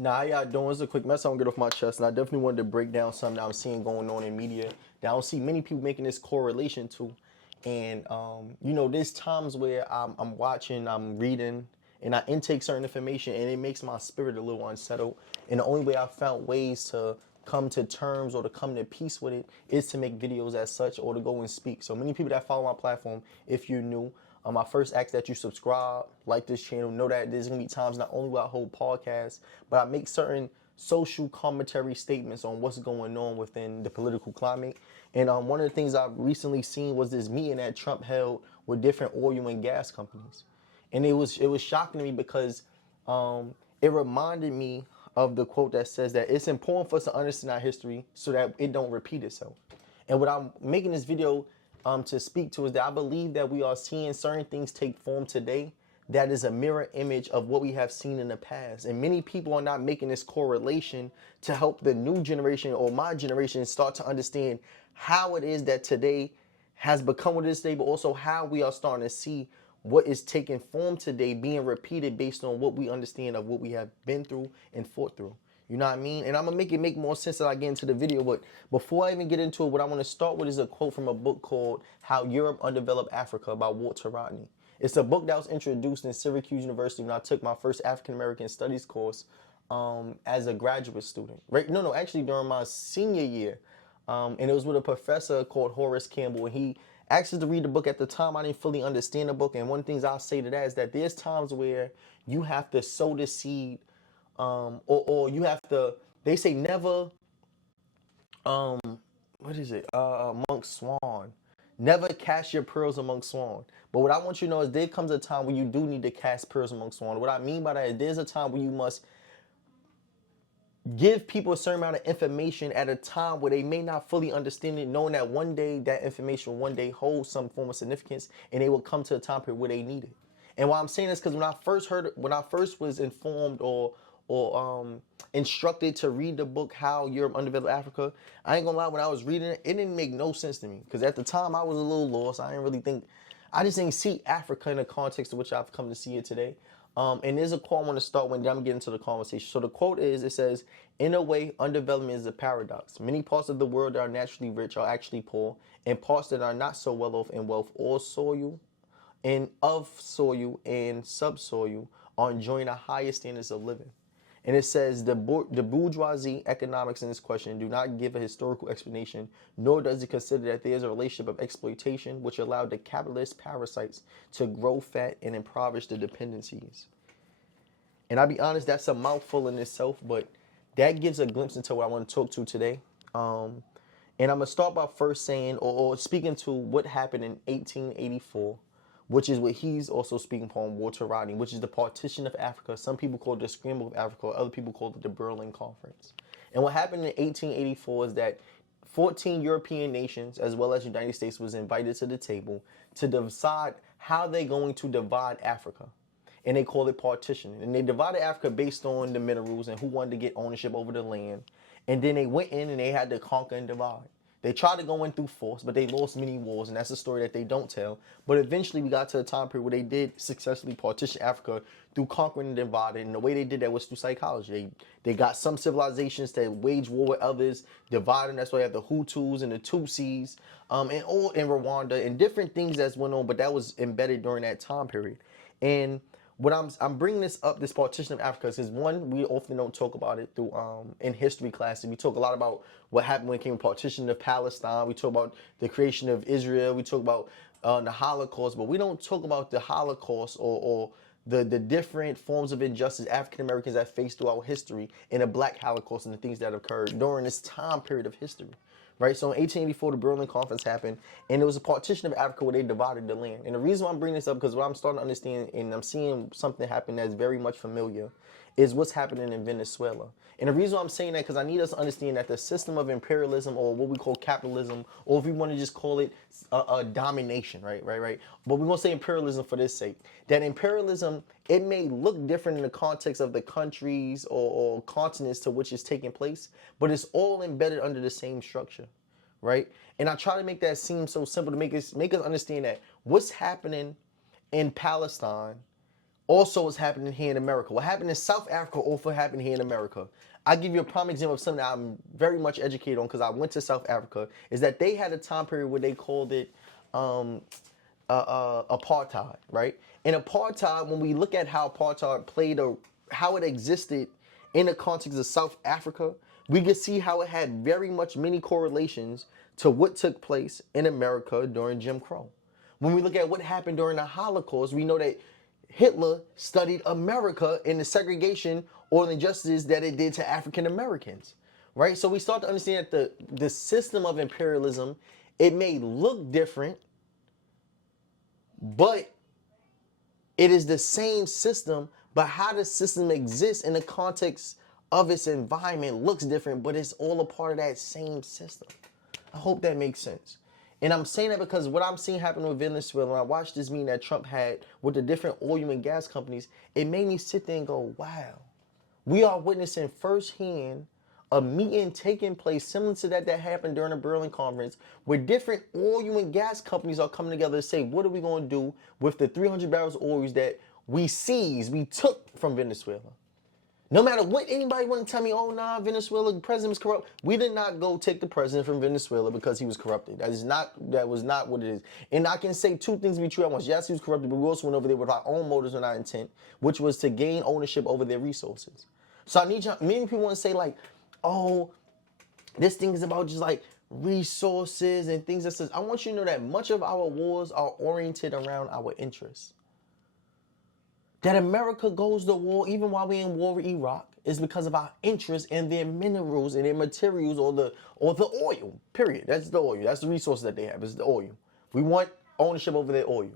Nah, how y'all doing? It's a quick mess I want to get off my chest, and I definitely wanted to break down something that I'm seeing going on in media that I don't see many people making this correlation to. And there's times where I'm watching, I'm reading, and I intake certain information, and it makes my spirit a little unsettled. And the only way I found ways to come to terms or to come to peace with it is to make videos as such or to go and speak. So many people that follow my platform, if you're new, I first ask that you subscribe, like this channel, know that there's gonna be times not only will I hold podcasts, but I make certain social commentary statements on what's going on within the political climate. And one of the things I've recently seen was this meeting that Trump held with different oil and gas companies. And it was shocking to me because it reminded me of the quote that says that it's important for us to understand our history so that it don't repeat itself. And what I'm making this video to speak to is that I believe that we are seeing certain things take form today that is a mirror image of what we have seen in the past. And many people are not making this correlation to help the new generation or my generation start to understand how it is that today has become what it is today, but also how we are starting to see what is taking form today being repeated based on what we understand of what we have been through and fought through. You know what I mean? And I'm going to make it make more sense as I get into the video. But before I even get into it, what I want to start with is a quote from a book called How Europe Undeveloped Africa by Walter Rodney. It's a book that was introduced in Syracuse University when I took my first African American Studies course as a graduate student. Right? No, actually during my senior year. And it was with a professor called Horace Campbell. And he asked us to read the book. At the time, I didn't fully understand the book. And one of the things I'll say to that is that there's times where you have to sow the seed or you have to, they say never, amongst swan. Never cast your pearls among swan. But what I want you to know is there comes a time when you do need to cast pearls among swan. What I mean by that is there's a time when you must give people a certain amount of information at a time where they may not fully understand it, knowing that one day that information will one day hold some form of significance and they will come to a time period where they need it. And why I'm saying this because when I first was informed or instructed to read the book How Europe Undeveloped Africa, I ain't gonna lie, when I was reading it, it didn't make no sense to me because at the time I was a little lost. I just didn't see Africa in the context of which I've come to see it today. And there's a quote I want to start with, then I'm getting into the conversation. So the quote is, it says, in a way, undevelopment is a paradox. Many parts of the world that are naturally rich are actually poor, and parts that are not so well off in wealth or soil and of soil and subsoil are enjoying the highest standards of living. And it says the bourgeoisie economics in this question do not give a historical explanation, nor does it consider that there is a relationship of exploitation which allowed the capitalist parasites to grow fat and impoverish the dependencies. And I'll be honest, that's a mouthful in itself, but that gives a glimpse into what I want to talk to today. And I'm going to start by first saying or speaking to what happened in 1884. Which is what he's also speaking upon, Walter Rodney, which is the partition of Africa. Some people call it the scramble of Africa, other people call it the Berlin Conference. And what happened in 1884 is that 14 European nations, as well as the United States, was invited to the table to decide how they're going to divide Africa. And they call it partitioning. And they divided Africa based on the minerals and who wanted to get ownership over the land. And then they went in and they had to conquer and divide. They tried to go in through force, but they lost many wars, and that's a story that they don't tell. But eventually we got to a time period where they did successfully partition Africa through conquering and dividing, and the way they did that was through psychology. They got some civilizations that wage war with others, dividing. That's why you have the Hutus and the Tutsis, and all in Rwanda, and different things that's went on, but that was embedded during that time period. And what I'm bringing this up, this partition of Africa, because one, we often don't talk about it through in history classes. We talk a lot about what happened when it came to partition of Palestine. We talk about the creation of Israel. We talk about the Holocaust, but we don't talk about the Holocaust or the different forms of injustice African Americans have faced throughout history, and the Black Holocaust and the things that occurred during this time period of history. Right, so in 1884, the Berlin Conference happened, and it was a partition of Africa where they divided the land. And the reason why I'm bringing this up, because what I'm starting to understand, and I'm seeing something happen that's very much familiar, is what's happening in Venezuela. And the reason why I'm saying that, because I need us to understand that the system of imperialism, or what we call capitalism, or if we want to just call it a domination, right? But we're going to say imperialism for this sake. That imperialism, it may look different in the context of the countries or continents to which it's taking place, but it's all embedded under the same structure, right? And I try to make that seem so simple to make us understand that what's happening in Palestine also is happening here in America. What happened in South Africa also happened here in America. I'll give you a prime example of something that I'm very much educated on because I went to South Africa, is that they had a time period where they called it apartheid, right? And apartheid, when we look at how apartheid how it existed in the context of South Africa, we can see how it had very much many correlations to what took place in America during Jim Crow. When we look at what happened during the Holocaust, we know that Hitler studied America and the segregation or the injustices that it did to African Americans, right? So we start to understand that the system of imperialism, it may look different, but it is the same system, but how the system exists in the context of its environment looks different, but it's all a part of that same system. I hope that makes sense. And I'm saying that because what I'm seeing happen with Venezuela, when I watched this meeting that Trump had with the different oil and gas companies, it made me sit there and go, wow, we are witnessing firsthand a meeting taking place similar to that happened during the Berlin Conference, where different oil and gas companies are coming together to say, what are we going to do with the 300 barrels of oil that we took from Venezuela? No matter what anybody want to tell me, oh, nah, Venezuela, the president was corrupt. We did not go take the president from Venezuela because he was corrupted. That was not what it is. And I can say two things to be true at once. Yes, he was corrupted, but we also went over there with our own motives and our intent, which was to gain ownership over their resources. So I need you, many people want to say like, oh, this thing is about just like resources and things that says, I want you to know that much of our wars are oriented around our interests. That America goes to war, even while we're in war with Iraq, is because of our interest in their minerals and their materials or the oil, period. That's the oil. That's the resource that they have, is the oil. We want ownership over their oil.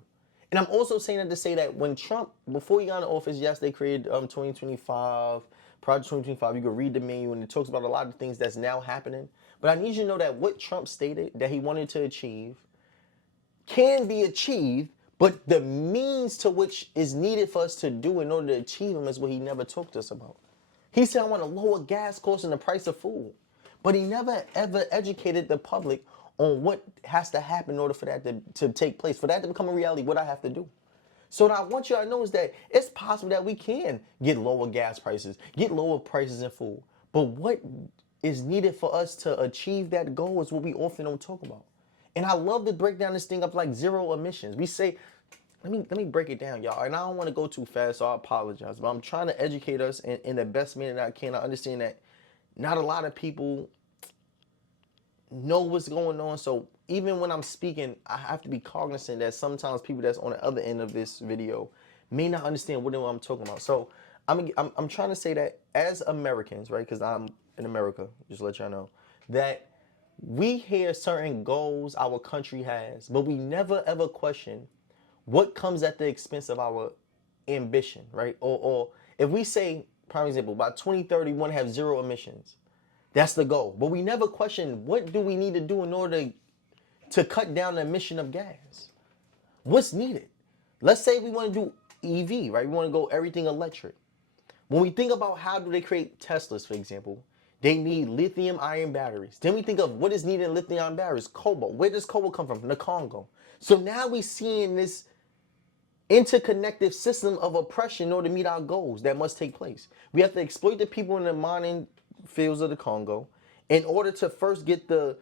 And I'm also saying that to say that when Trump, before he got in office, yes, they created 2025, Project 2025. You can read the menu and it talks about a lot of things that's now happening. But I need you to know that what Trump stated that he wanted to achieve can be achieved, but the means to which is needed for us to do in order to achieve them is what he never talked to us about. He said, I want to lower gas costs and the price of food. But he never, ever educated the public on what has to happen in order for that to take place. For that to become a reality, what I have to do. So what I want you to know is that it's possible that we can get lower gas prices, get lower prices in food. But what is needed for us to achieve that goal is what we often don't talk about. And I love to break down this thing up like zero emissions. We say, let me break it down, y'all. And I don't want to go too fast, so I apologize. But I'm trying to educate us in the best manner that I can. I understand that not a lot of people know what's going on. So even when I'm speaking, I have to be cognizant that sometimes people that's on the other end of this video may not understand what I'm talking about. So I'm trying to say that as Americans, right, because I'm in America, just to let y'all know, that we hear certain goals our country has, but we never ever question what comes at the expense of our ambition, right? Or if we say, prime example, by 2030 we want to have zero emissions. That's the goal. But we never question what do we need to do in order to cut down the emission of gas. What's needed? Let's say we want to do EV, right? We want to go everything electric. When we think about how do they create Teslas, for example, they need lithium ion batteries. Then we think of what is needed in lithium ion batteries, cobalt. Where does cobalt come from the Congo. So now we're seeing this interconnected system of oppression in order to meet our goals that must take place. We have to exploit the people in the mining fields of the Congo in order to first get the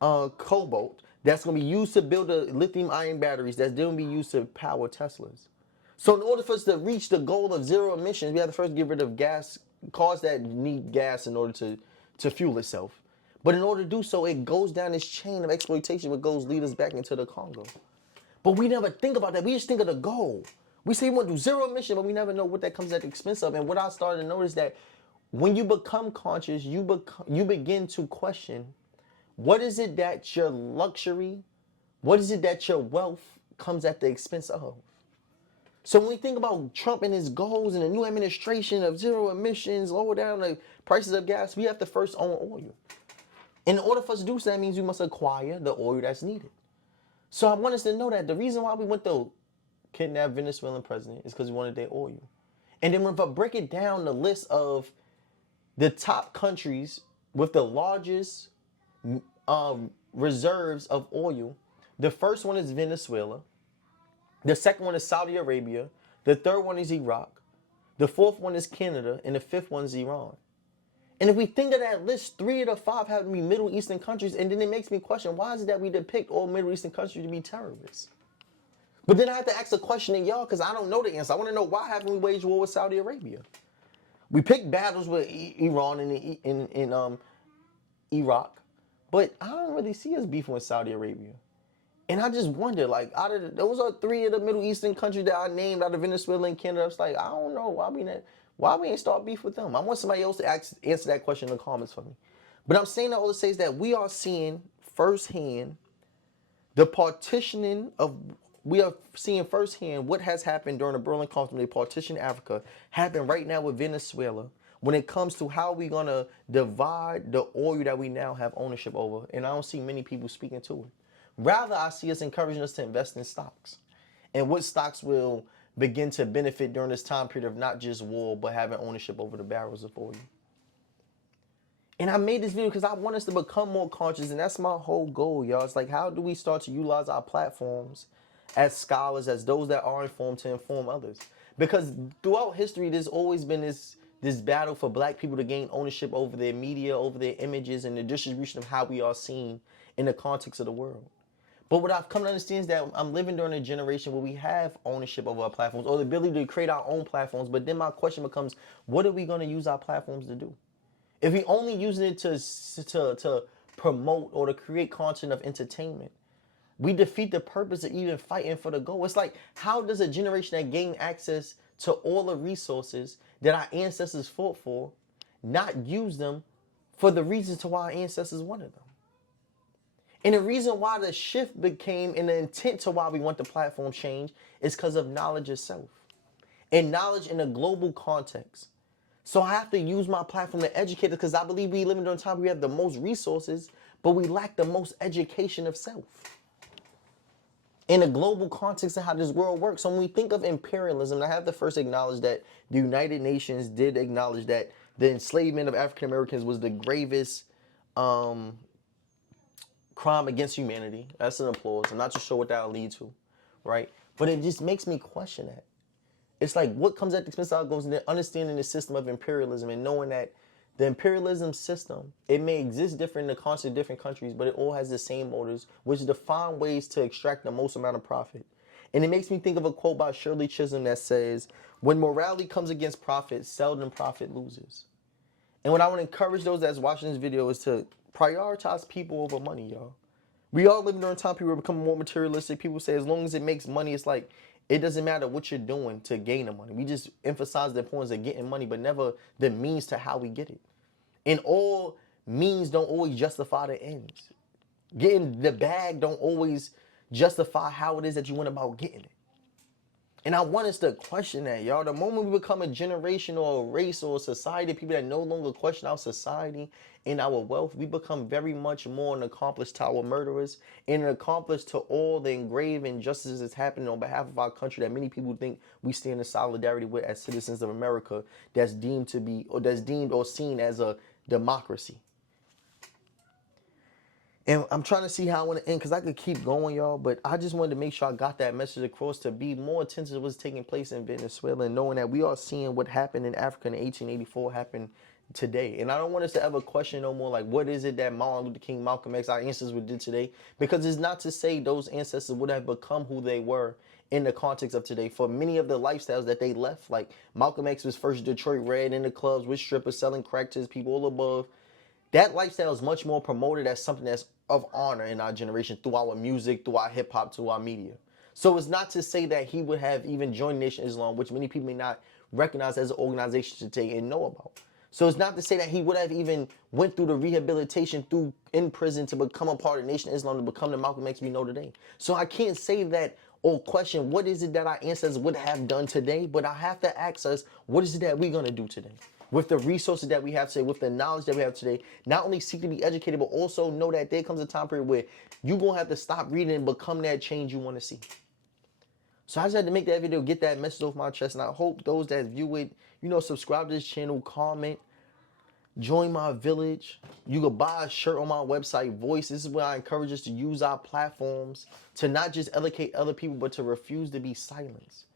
cobalt that's going to be used to build the lithium ion batteries that's then going to be used to power Teslas. So in order for us to reach the goal of zero emissions, we have to first get rid of gas, cars that need gas in order to fuel itself. But in order to do so, it goes down this chain of exploitation which leads us back into the Congo. But we never think about that. We just think of the goal. We say we want to do zero emission, but we never know what that comes at the expense of. And what I started to notice that when you become conscious, you begin to question, what is it that your luxury, what is it that your wealth comes at the expense of? So when we think about Trump and his goals and the new administration of zero emissions, lower down the prices of gas, we have to first own oil. In order for us to do so, that means we must acquire the oil that's needed. So I want us to know that the reason why we went to kidnap Venezuelan president is because we wanted their oil. And then if I break it down, the list of the top countries with the largest reserves of oil, the first one is Venezuela. The second one is Saudi Arabia. The third one is Iraq. The fourth one is Canada. And the fifth one is Iran. And if we think of that list, 3 of the 5 have to be Middle Eastern countries. And then it makes me question, why is it that we depict all Middle Eastern countries to be terrorists? But then I have to ask a question to y'all because I don't know the answer. I want to know, why haven't we waged war with Saudi Arabia? We picked battles with Iran and Iraq. But I don't really see us beefing with Saudi Arabia. And I just wonder, like, those are 3 of the Middle Eastern countries that I named out of Venezuela and Canada. It's like, I don't know why we ain't start beef with them. I want somebody else to answer that question in the comments for me. But I'm saying that all to say is that we are seeing firsthand what has happened during the Berlin Conference. They partitioned Africa, happen right now with Venezuela when it comes to how we're going to divide the oil that we now have ownership over. And I don't see many people speaking to it. Rather, I see us encouraging us to invest in stocks. And what stocks will begin to benefit during this time period of not just war, but having ownership over the barrels of oil. And I made this video because I want us to become more conscious, and that's my whole goal, y'all. It's like, how do we start to utilize our platforms as scholars, as those that are informed, to inform others? Because throughout history, there's always been this battle for black people to gain ownership over their media, over their images, and the distribution of how we are seen in the context of the world. But what I've come to understand is that I'm living during a generation where we have ownership over our platforms, or the ability to create our own platforms. But then my question becomes, what are we going to use our platforms to do? If we only using it to promote or to create content of entertainment, we defeat the purpose of even fighting for the goal. It's like, how does a generation that gained access to all the resources that our ancestors fought for not use them for the reasons to why our ancestors wanted them? And the reason why the shift became, and the intent to why we want the platform change, is because of knowledge itself. And knowledge in a global context. So I have to use my platform to educate us, because I believe we live in a time where we have the most resources, but we lack the most education of self. In a global context of how this world works. So when we think of imperialism, I have to first acknowledge that the United Nations did acknowledge that the enslavement of African Americans was the gravest crime against humanity. That's an applause. I'm not too sure what that'll lead to, right? But it just makes me question that. It's like, what comes at the expense of goes into understanding the system of imperialism and knowing that the imperialism system, it may exist different in the context of different countries, but it all has the same motives, which is to find ways to extract the most amount of profit. And it makes me think of a quote by Shirley Chisholm that says, when morality comes against profit, seldom profit loses. And what I want to encourage those that's watching this video is to prioritize people over money, y'all. We all live during a time people become more materialistic. People say as long as it makes money, it's like, it doesn't matter what you're doing to gain the money. We just emphasize the importance of getting money, but never the means to how we get it. And all means don't always justify the ends. Getting the bag don't always justify how it is that you went about getting it. And I want us to question that, y'all. The moment we become a generation or a race or a society, people that no longer question our society and our wealth, we become very much more an accomplice to our murderers and an accomplice to all the engraved injustices that's happening on behalf of our country that many people think we stand in solidarity with as citizens of America, that's deemed to be, or that's deemed or seen as a democracy. And I'm trying to see how I want to end, because I could keep going, y'all, but I just wanted to make sure I got that message across, to be more attentive to what's taking place in Venezuela, and knowing that we are seeing what happened in Africa in 1884 happen today. And I don't want us to ever question no more, like, what is it that Martin Luther King, Malcolm X, our ancestors did today? Because it's not to say those ancestors would have become who they were in the context of today for many of the lifestyles that they left. Like, Malcolm X was first Detroit Red in the clubs with strippers selling crack to his people all above. That lifestyle is much more promoted as something that's of honor in our generation through our music, through our hip hop, through our media. So it's not to say that he would have even joined Nation Islam, which many people may not recognize as an organization to take and know about. So it's not to say that he would have even went through the rehabilitation through in prison to become a part of Nation Islam, to become the Malcolm X we know today. So I can't say that or question what is it that our ancestors would have done today, but I have to ask us, what is it that we're going to do today? With the resources that we have today, with the knowledge that we have today, not only seek to be educated, but also know that there comes a time period where you're going to have to stop reading and become that change you want to see. So I just had to make that video, get that message off my chest, and I hope those that view it, subscribe to this channel, comment, join my village. You can buy a shirt on my website, Voice. This is where I encourage us to use our platforms to not just educate other people, but to refuse to be silenced.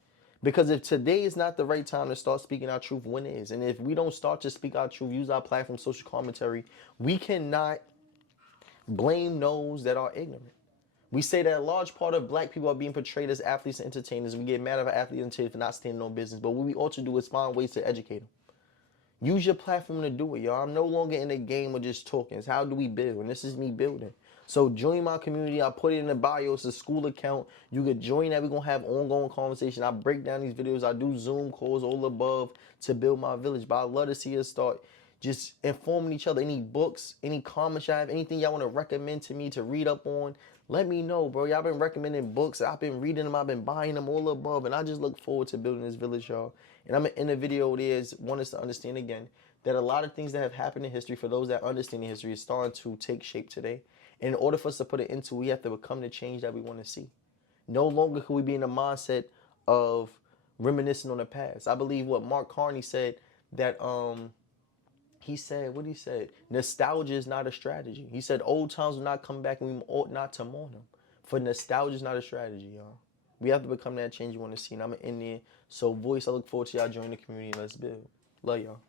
Because if today is not the right time to start speaking our truth, when is? And if we don't start to speak our truth, use our platform, social commentary, we cannot blame those that are ignorant. We say that a large part of black people are being portrayed as athletes and entertainers. We get mad at athletes and entertainers for not standing on business. But what we ought to do is find ways to educate them. Use your platform to do it, y'all. I'm no longer in the game of just talking. It's how do we build? And this is me building. So join my community. I put it in the bio. It's a school account. You could join that. We're going to have ongoing conversation. I break down these videos. I do Zoom calls all above to build my village. But I'd love to see us start just informing each other. Any books, any comments y'all have, anything y'all want to recommend to me to read up on, let me know, bro. Y'all been recommending books. I've been reading them. I've been buying them all above. And I just look forward to building this village, y'all. And I'm in the video there's want us to understand again that a lot of things that have happened in history, for those that understand the history, is starting to take shape today. And in order for us to put it into, we have to become the change that we want to see. No longer can we be in the mindset of reminiscing on the past. I believe what Mark Carney said, that he said, what he said, nostalgia is not a strategy. He said old times will not come back and we ought not to mourn them. For nostalgia is not a strategy, y'all. We have to become that change you want to see. And I'm in there. So voice, I look forward to y'all joining the community. Let's build. Love y'all.